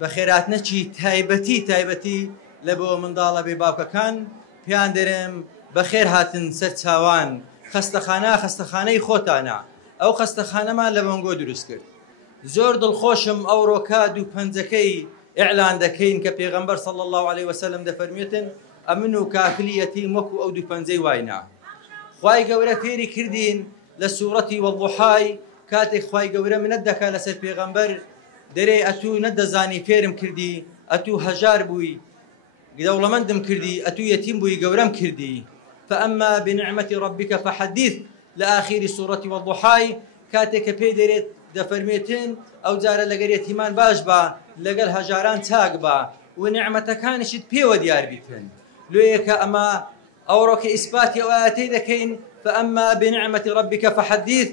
بە خێراتنەکی تایبەتی لە بۆ منداڵە بێ باوکەکان پێیان دەرێم بە خێر هاتن سەر چاوان خەستەخانەی خۆتانە ئەو خەستەخانەمان لە بەنگۆ دروست کرد زۆر دڵخۆشم ئەو ڕۆکاد و پەنجەکەی ئیعلان دەکەین کە پێغەمبەر صلی الله عليه وسلم دەفەرمێتن ئەمن و کافلی یەتیم وەکو ئەو دوو پەنجەی واینا خوای گەورە فێری کردین لە سوورەتی وەڵضوحای کاتێک خوای گەورە منەت دەکا لەسەر پێغەمبەر دەرێ ئەتوو نەدەزانی فێرم کردی ئەتوو هەژار بووی دەوڵەمەندم کردی ئەتوو یەتیم بووی گەورەم کردی فأما بنعمة ربك فحدث لآخر سورة والضحى كاتك بيدرت دفرميتين أو زار لقر يتيمان باش با لقل هجاران تاق با ونعمة كانشت بيو ديار بيتن لويك أما أوروك إثباتي وآتي دكين فأما بنعمة ربك فحدث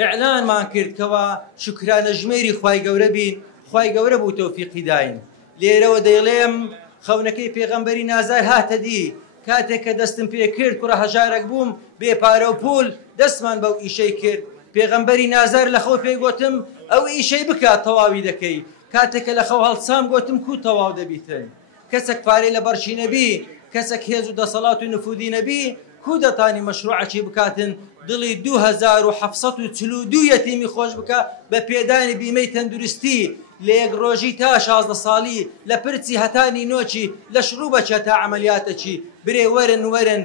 إعلان ما كرت كوا شكران جميري خواي قوربين خواي قوربو توفيقي داين ليرو ديليم خونكي پیغمبری نازای هاتدی کاتێک کە دەستم پێ کرد کوڕە هەژارێک بووم بێ پارە و پول دەستمان بەو ئیشەی کرد پێغەمبەری نازار لە خەو پێی گوتم ئەو ئیشەی بکات تەواوی دەکەی کاتێک کە لە خەو هەڵسام گوتم کو تەواو دەبیتن کەسێک پارەی لە بەرچی نەبی کەسێک هێز و دەسەڵات و نفوذی نەبی کو دەتانی مەشروعەکی بکاتن دڵی 2742 یەتیمی خۆش بکە بە پێدانی بیمەی تەندروستی لە یەک ڕۆژی تا 16 ساڵی لە پرچی هەتانی نۆچی لە شروبەچە تا عملیاتەکی برێ وەرن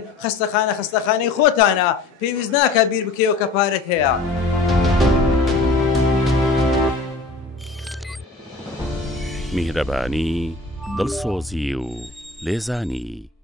خەستەخانەی خۆتانە پێویست ناکە بیر بکەیەوە کە پارەت هەیە. میهرەبانی دڵسۆزی و لێزانی